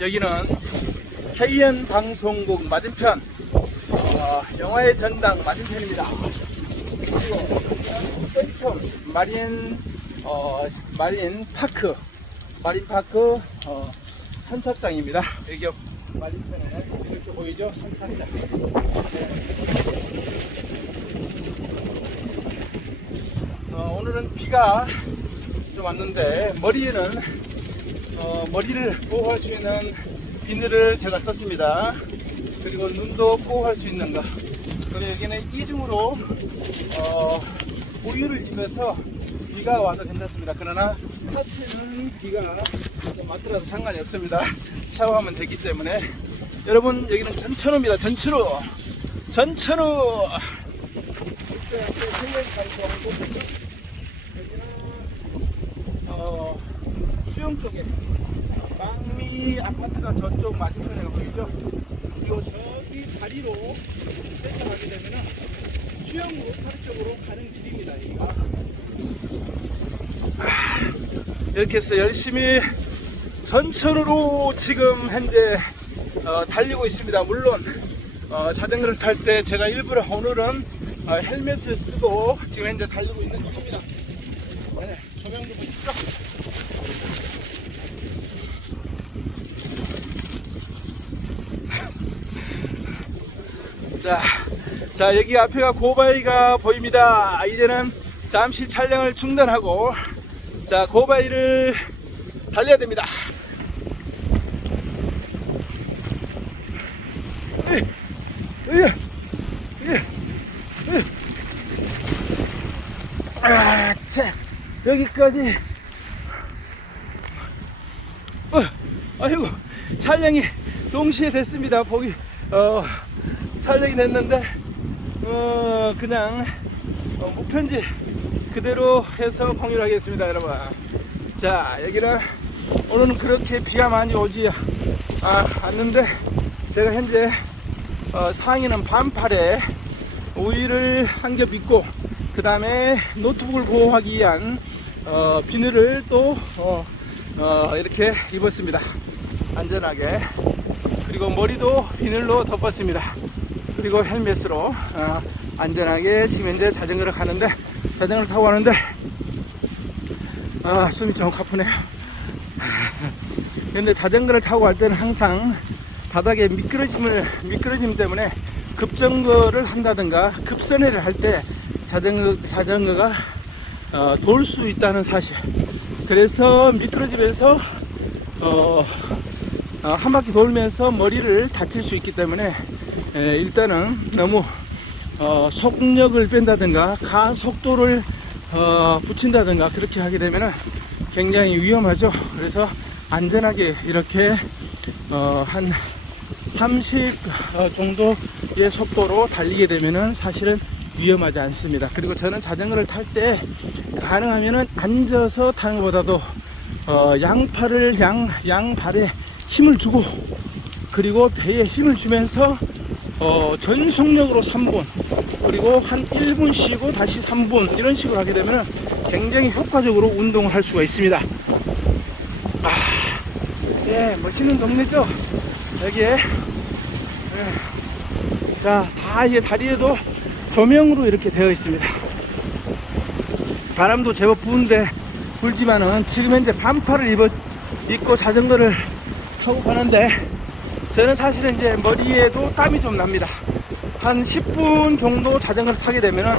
여기는 KN 방송국 맞은편, 영화의 전당 맞은편입니다. 그리고 센텀 마린 파크 선착장입니다. 여기 맞은편에 이렇게 보이죠? 선착장. 오늘은 비가 좀 왔는데 머리를 보호할 수 있는 비늘을 제가 썼습니다. 그리고 눈도 보호할 수 있는 거. 그리고 여기는 이중으로 우유를 입어서 비가 와도 괜찮습니다. 그러나 타치는 비가 맞더라도 상관이 없습니다. 샤워하면 되기 때문에. 여러분, 여기는 전천후입니다. 전천후. 수영 쪽에 망미 아파트가 저쪽 맞은편에 보이죠? 그리고 저기 다리로 내려가게 되면은 수영으로 파리 쪽으로 가는 길입니다. 이렇게 해서 열심히 전천후로 지금 현재 달리고 있습니다. 물론 자전거를 탈 때 제가 일부러 오늘은 헬멧을 쓰고 지금 현재 달리고 있는 중입니다. 네, 조명도 보십시오. 자, 여기 앞에가 고바위가 보입니다. 이제는 잠시 촬영을 중단하고, 자, 고바위를 달려야 됩니다. 자, 여기까지. 아이고, 촬영이 동시에 됐습니다. 촬영이 됐는데 그냥 무편지 그대로 해서 공유를 하겠습니다, 여러분. 자, 여기는 오늘은 그렇게 비가 많이 오지 않는데, 제가 현재 상의는 반팔에 우위를 한 겹 입고, 그 다음에 노트북을 보호하기 위한 비늘을 또 이렇게 입었습니다. 안전하게. 그리고 머리도 비늘로 덮었습니다. 그리고 헬멧으로 안전하게 지금 현재 자전거를 타고 가는데 숨이 좀 가쁘네요. 근데 자전거를 타고 갈 때는 항상 바닥에 미끄러짐 때문에 급정거를 한다든가 급선회를 할 때 자전거가 돌 수 있다는 사실. 그래서 미끄러지면서 한 바퀴 돌면서 머리를 다칠 수 있기 때문에 일단은 너무 속력을 뺀다든가 가속도를 붙인다든가 그렇게 하게 되면 굉장히 위험하죠. 그래서 안전하게 이렇게 한 30 정도의 속도로 달리게 되면은 사실은 위험하지 않습니다. 그리고 저는 자전거를 탈 때 가능하면은 앉아서 타는 것보다도 양발에 힘을 주고, 그리고 배에 힘을 주면서 전속력으로 3분, 그리고 한 1분 쉬고 다시 3분, 이런 식으로 하게 되면 굉장히 효과적으로 운동을 할 수가 있습니다. 예, 멋있는 동네죠, 여기에. 자, 다 이제 다리에도 조명으로 이렇게 되어 있습니다. 바람도 제법 불지만은 지금 현재 반팔을 입고 자전거를 타고 가는데, 저는 사실은 이제 머리에도 땀이 좀 납니다. 한 10분 정도 자전거를 타게 되면은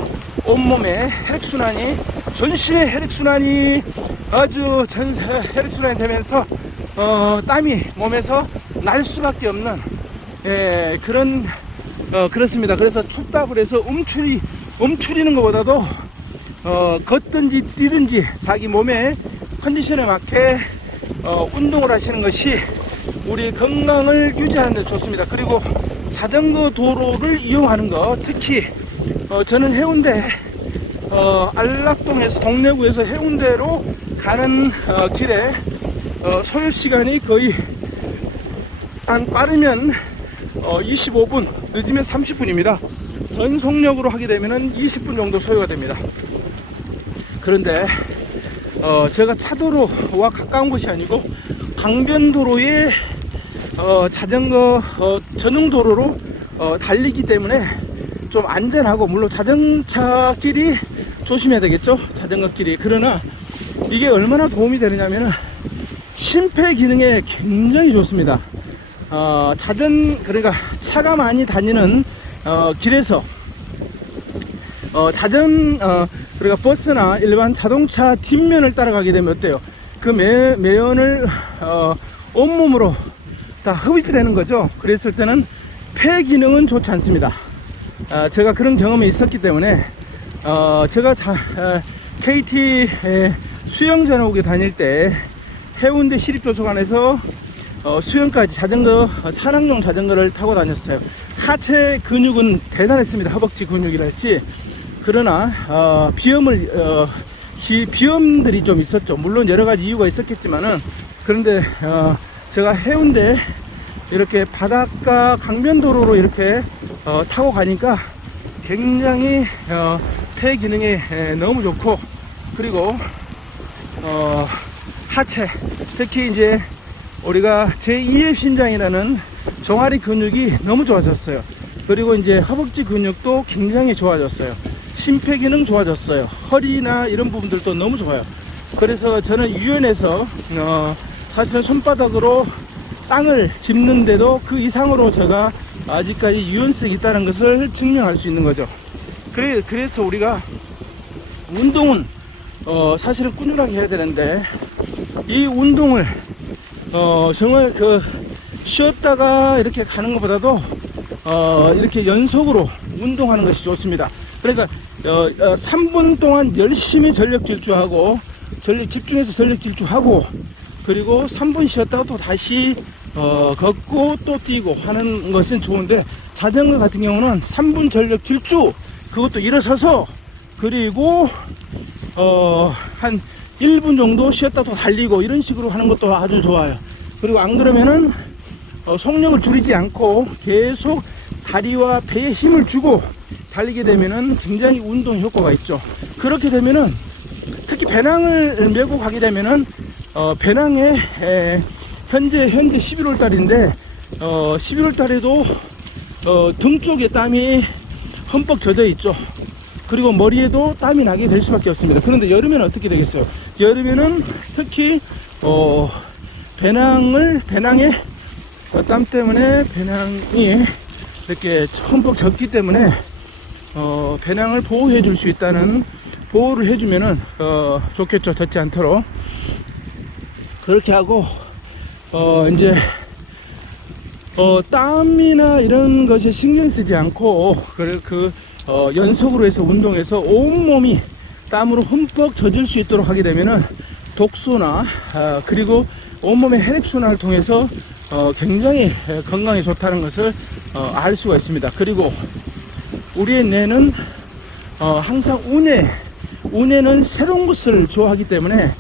온몸에 혈액순환이, 전신의 혈액순환이 혈액순환이 되면서 땀이 몸에서 날 수밖에 없는 그렇습니다. 그래서 춥다고 해서 움츠리는 것보다도 걷든지 뛰든지 자기 몸의 컨디션에 맞게 운동을 하시는 것이 우리 건강을 유지하는 데 좋습니다. 그리고 자전거 도로를 이용하는 거, 특히 저는 해운대 안락동에서 동래구에서 해운대로 가는 길에 소요 시간이 거의 한 빠르면 25분, 늦으면 30분입니다. 전 속력으로 하게 되면은 20분 정도 소요가 됩니다. 그런데 제가 차도로와 가까운 곳이 아니고 강변도로에 자전거 전용도로로 달리기 때문에 좀 안전하고, 물론 자전차끼리 조심해야 되겠죠, 자전거끼리. 그러나 이게 얼마나 도움이 되느냐면은 심폐 기능에 굉장히 좋습니다. 그러니까 차가 많이 다니는 길에서 그러니까 버스나 일반 자동차 뒷면을 따라가게 되면 어때요? 그 매연을 온몸으로 다 흡입이 되는 거죠. 그랬을 때는 폐 기능은 좋지 않습니다. 제가 그런 경험이 있었기 때문에 제가 KT 수영전옥에 다닐 때 해운대 시립도서관에서 수영까지 산악용 자전거를 타고 다녔어요. 하체 근육은 대단했습니다. 허벅지 근육이랄지. 그러나 비염들이 좀 있었죠. 물론 여러 가지 이유가 있었겠지만은, 그런데 제가 해운대 이렇게 바닷가 강변도로로 이렇게 타고 가니까 굉장히 폐 기능이 너무 좋고, 그리고 하체, 특히 이제 우리가 제2의 심장이라는 종아리 근육이 너무 좋아졌어요. 그리고 이제 허벅지 근육도 굉장히 좋아졌어요. 심폐기능 좋아졌어요. 허리나 이런 부분들도 너무 좋아요. 그래서 저는 유연해서 사실은 손바닥으로 땅을 짚는데도 그 이상으로 제가 아직까지 유연성이 있다는 것을 증명할 수 있는 거죠. 그래서 우리가 운동은 사실은 꾸준하게 해야 되는데, 이 운동을 정말 쉬었다가 이렇게 가는 것보다도 이렇게 연속으로 운동하는 것이 좋습니다. 그러니까 3분 동안 열심히 전력 질주하고, 집중해서 전력 질주하고, 그리고 3분 쉬었다가 또 다시 걷고 또 뛰고 하는 것은 좋은데, 자전거 같은 경우는 3분 전력 질주, 그것도 일어서서, 그리고 한 1분 정도 쉬었다 또 달리고, 이런 식으로 하는 것도 아주 좋아요. 그리고 안 그러면은 속력을 줄이지 않고 계속 다리와 배에 힘을 주고 달리게 되면은 굉장히 운동 효과가 있죠. 그렇게 되면은 특히 배낭을 메고 가게 되면은 배낭에 현재 11월 달인데 11월 달에도 등 쪽에 땀이 흠뻑 젖어 있죠. 그리고 머리에도 땀이 나게 될 수밖에 없습니다. 그런데 여름에는 어떻게 되겠어요? 여름에는 특히 배낭에 땀 때문에 배낭이 이렇게 흠뻑 젖기 때문에 배낭을 보호해 줄 수 있다는, 보호를 해주면은 좋겠죠. 젖지 않도록. 그렇게 하고 이제 땀이나 이런 것에 신경 쓰지 않고 연속으로 해서 운동해서 온몸이 땀으로 흠뻑 젖을 수 있도록 하게 되면은 독소나 그리고 온몸의 혈액순환을 통해서 굉장히 건강에 좋다는 것을 알 수가 있습니다. 그리고 우리의 뇌는 항상 운해는 새로운 것을 좋아하기 때문에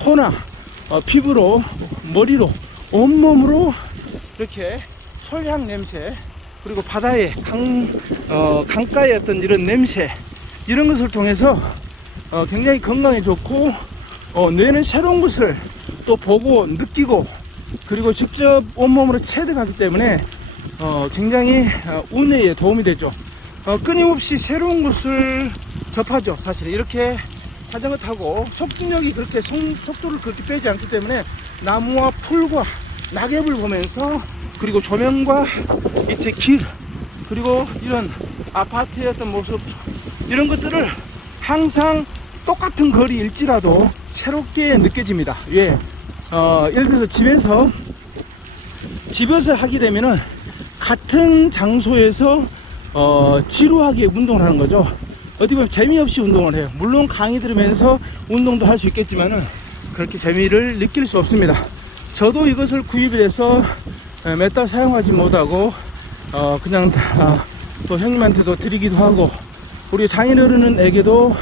코나 피부로, 머리로, 온몸으로 이렇게 솔향 냄새, 그리고 바다의 강가의 어떤 이런 냄새, 이런 것을 통해서 굉장히 건강에 좋고, 뇌는 새로운 것을 또 보고 느끼고, 그리고 직접 온몸으로 체득하기 때문에 굉장히 운해에 도움이 되죠. 끊임없이 새로운 것을 접하죠. 사실 이렇게 자전거 타고 속력이 그렇게 속도를 그렇게 빼지 않기 때문에 나무와 풀과 낙엽을 보면서, 그리고 조명과 밑에 길, 그리고 이런 아파트의 어떤 모습, 이런 것들을 항상 똑같은 거리일지라도 새롭게 느껴집니다. 예. 예를 들어서 집에서 하게 되면은 같은 장소에서 지루하게 운동을 하는 거죠. 어떻게 보면 재미없이 운동을 해요. 물론 강의 들으면서 운동도 할 수 있겠지만은 그렇게 재미를 느낄 수 없습니다. 저도 이것을 구입을 해서 몇 달 사용하지 못하고 그냥 또 형님한테도 드리기도 하고, 우리 장인어른에게도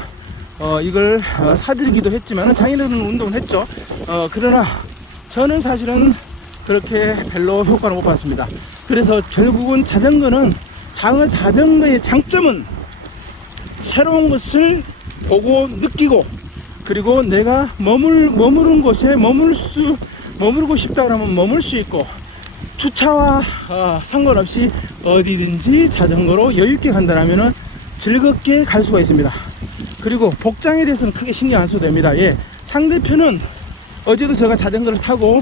이걸 사드리기도 했지만 장인어른 운동을 했죠. 그러나 저는 사실은 그렇게 별로 효과를 못 봤습니다. 그래서 결국은 자전거는 자전거의 장점은 새로운 것을 보고 느끼고, 그리고 내가 머무른 곳에 머무르고 싶다 그러면 머물 수 있고, 주차와 상관없이 어디든지 자전거로 여유있게 간다면 즐겁게 갈 수가 있습니다. 그리고 복장에 대해서는 크게 신경 안 써도 됩니다. 예, 상대편은 어제도 제가 자전거를 타고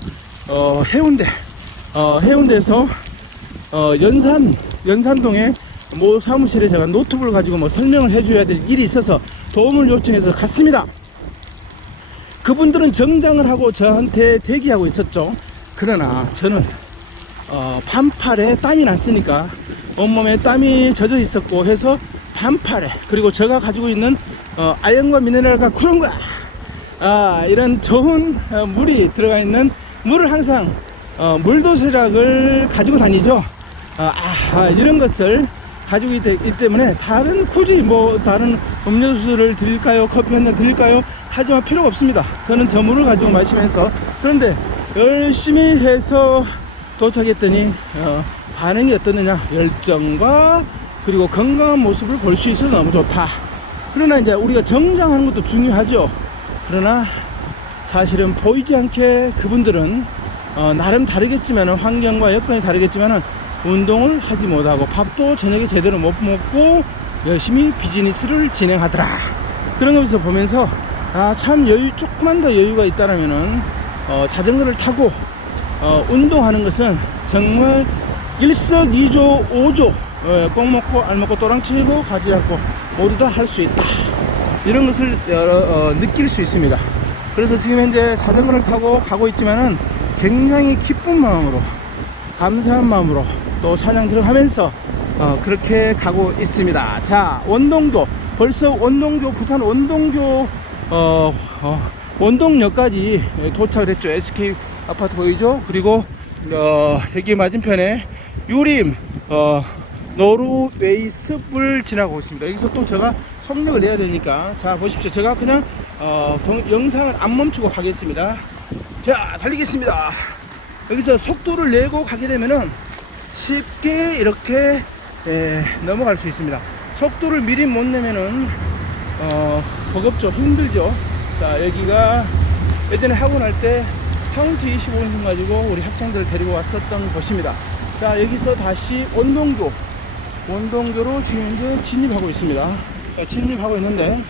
해운대에서 연산동에 모 사무실에 제가 노트북을 가지고 뭐 설명을 해줘야 될 일이 있어서 도움을 요청해서 갔습니다. 그분들은 정장을 하고 저한테 대기하고 있었죠. 그러나 저는 반팔에 땀이 났으니까 온몸에 땀이 젖어 있었고 해서 반팔에, 그리고 제가 가지고 있는 아연과 미네랄과 구름과 이런 좋은 물이 들어가 있는 물을 항상 물도시락을 가지고 다니죠. 이런 것을 가지고 있기 때문에 굳이 다른 음료수를 드릴까요, 커피 한 잔 드릴까요 하지만 필요가 없습니다. 저는 저 물을 가지고 마시면서, 그런데 열심히 해서 도착했더니 반응이 어떻느냐, 열정과 그리고 건강한 모습을 볼 수 있어서 너무 좋다. 그러나 이제 우리가 정장하는 것도 중요하죠. 그러나 사실은 보이지 않게 그분들은 나름 다르겠지만, 환경과 여건이 다르겠지만 운동을 하지 못하고 밥도 저녁에 제대로 못 먹고 열심히 비즈니스를 진행하더라. 그런 것을 보면서 참 조금만 더 여유가 있다라면은 자전거를 타고 운동하는 것은 정말 일석이조 오조, 꼭 먹고 알 먹고 또랑치고 가지 않고 모두 다 할 수 있다, 이런 것을 느낄 수 있습니다. 그래서 지금 현재 자전거를 타고 가고 있지만은 굉장히 기쁜 마음으로, 감사한 마음으로 또 차량 들어가면서 그렇게 가고 있습니다. 자, 원동교, 벌써 원동교, 부산 원동교 원동역까지 도착을 했죠. SK 아파트 보이죠? 그리고 여기 맞은편에 유림 노르웨이 습을 지나고 있습니다. 여기서 또 제가 속력을 내야 되니까, 자 보십시오. 제가 그냥 영상을 안 멈추고 가겠습니다. 자, 달리겠습니다. 여기서 속도를 내고 가게 되면은 쉽게 이렇게 넘어갈 수 있습니다. 속도를 미리 못 내면은 버겁죠, 힘들죠. 자, 여기가 예전에 학원 할 때 카운티 25인승 가지고 우리 학생들을 데리고 왔었던 곳입니다. 자, 여기서 다시 원동교로 지금 이제 진입하고 있습니다. 자, 진입하고 있는데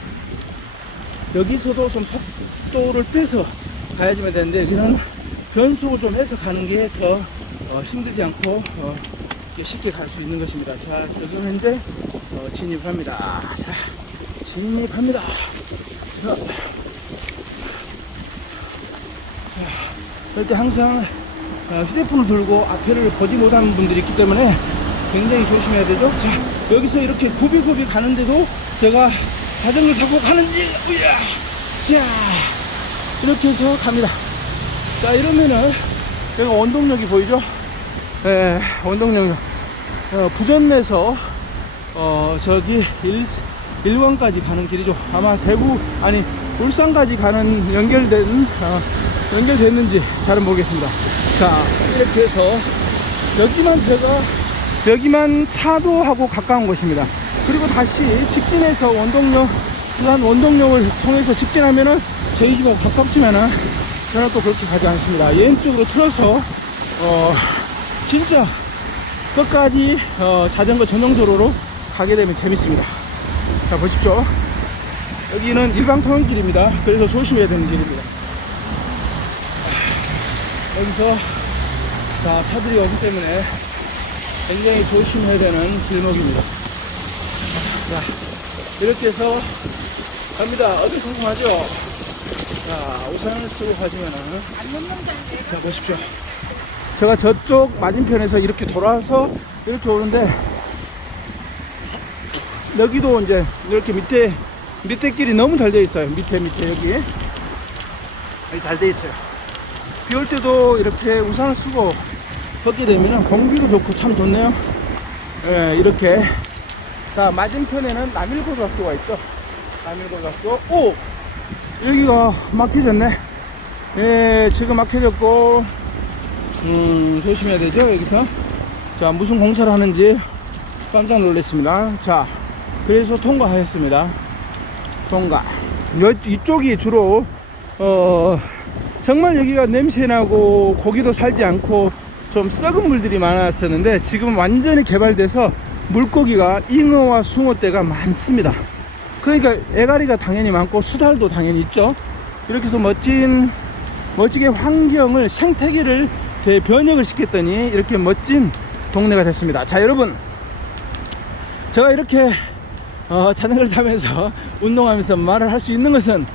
여기서도 좀 속도를 빼서 가야지만 되는데, 여기는 변속을 좀 해서 가는 게 더 힘들지 않고 쉽게 갈 수 있는 것입니다. 자, 지금 현재 진입합니다. 자, 진입합니다. 자, 그럴 때 항상 휴대폰을 들고 앞에를 보지 못하는 분들이 있기 때문에 굉장히 조심해야 되죠. 자, 여기서 이렇게 굽이 가는데도 제가 자전거 타고 가는지, 자, 이렇게 해서 갑니다. 자, 이러면은 여기 원동역이 보이죠? 네, 원동역. 부전에서 저기 일원까지 가는 길이죠. 아마 울산까지 가는 연결됐는지 잘은 모르겠습니다. 자, 이렇게 해서 여기만 차도하고 가까운 곳입니다. 그리고 다시 직진해서 부산 원동역을 통해서 직진하면은 저희 집하고 가깝지만은 저는 또 그렇게 가지 않습니다. 왼쪽으로 틀어서 진짜 끝까지 자전거 전용도로로 가게 되면 재밌습니다. 자, 보십시오. 여기는 일방통행길입니다. 그래서 조심해야 되는 길입니다. 여기서 차들이 오기 때문에 굉장히 조심해야 되는 길목입니다. 자, 이렇게 해서 갑니다. 어디 궁금하죠? 자, 우산을 쓰고 가시면은, 자, 보십시오. 제가 저쪽 맞은편에서 이렇게 돌아서 이렇게 오는데, 여기도 이제 이렇게 밑에 길이 너무 잘 되어 있어요. 밑에 여기 잘 되어 있어요. 비 올 때도 이렇게 우산을 쓰고 걷게 되면 공기도 좋고 참 좋네요. 예, 이렇게. 자, 맞은편에는 남일고등학교가 있죠. 가밀고 갔고, 오! 여기가 막혀졌네. 예, 지금 막혀졌고, 조심해야 되죠, 여기서. 자, 무슨 공사를 하는지 깜짝 놀랐습니다. 자, 그래서 통과하였습니다. 통과. 이쪽이 주로, 정말 여기가 냄새나고 고기도 살지 않고 좀 썩은 물들이 많았었는데 지금 완전히 개발돼서 물고기가 잉어와 숭어떼가 많습니다. 그러니까 애가리가 당연히 많고 수달도 당연히 있죠. 이렇게 해서 멋지게 환경을 생태계를 변형을 시켰더니 이렇게 멋진 동네가 됐습니다. 자, 여러분, 제가 이렇게 자전거를 타면서 운동하면서 말을 할 수 있는 것은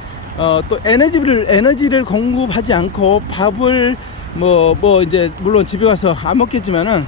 또 에너지를 공급하지 않고 밥을 이제 물론 집에 가서 안 먹겠지만은